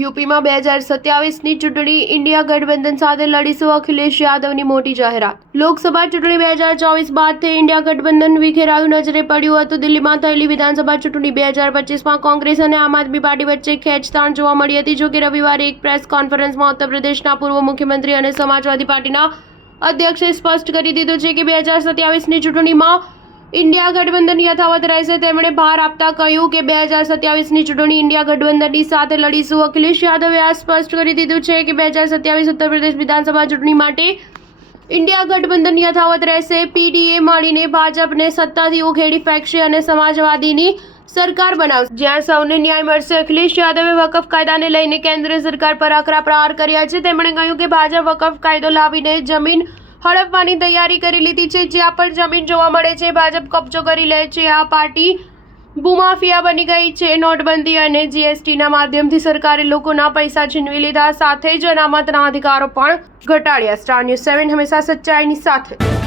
યુપીમાં 2027ની ચૂંટણી ઇન્ડિયા ગઠબંધન સાથે લડીશું, અખિલેશ યાદવની મોટી જાહેરાત. લોકસભા ચૂંટણી 2024 બાદથી ઇન્ડિયા ગઠબંધન વિખેરાયું નજરે પડ્યું હતું. દિલ્હીમાં થયેલી વિધાનસભા ચૂંટણી 2025માં કોંગ્રેસ અને આમ આદમી પાર્ટી વચ્ચે ખેંચતાણ જોવા મળી હતી. જોકે રવિવારે એક પ્રેસ કોન્ફરન્સમાં ઉત્તર પ્રદેશના પૂર્વ મુખ્યમંત્રી અને સમાજવાદી પાર્ટીના અધ્યક્ષે સ્પષ્ટ કરી દીધું છે કે 2027ની ચૂંટણીમાં ઇન્ડિયા ગઠબંધન યથાવત રહેશે. તેમણે ભાર આપતા કહ્યું કે 2027ની ચૂંટણી ઇન્ડિયા ગઠબંધનની સાથે લડીશું. અખિલેશ યાદવે આ સ્પષ્ટ કરી દીધું છે કે 2027 ઉત્તર પ્રદેશ વિધાનસભા ચૂંટણી માટે ઇન્ડિયા ગઠબંધન યથાવત રહેશે. પીડીએ મળીને ભાજપને સત્તાથી ઉખેડી ફેંકશે અને સમાજવાદીની સરકાર બનાવશે, જ્યાં સૌને ન્યાય મળશે. અખિલેશ યાદવે વકફ કાયદાને લઈને કેન્દ્ર સરકાર પર આકરા પ્રહાર કર્યા છે. તેમણે કહ્યું કે ભાજપ વકફ કાયદો લાવીને જમીન હડપવાની તૈયારી કરી લીધી છે. જ્યાં પણ જમીન જોવા મળે છે ભાજપ કબજો કરી લે છે. આ પાર્ટી ભૂમાફિયા બની ગઈ છે. નોટબંધી અને જીએસટીના માધ્યમથી સરકારે લોકોના પૈસા છીનવી લીધા, સાથે જ અનામતના અધિકારો પણ ઘટાડ્યા. સ્ટાર ન્યૂઝ 7 હંમેશા સચ્ચાઈની સાથે.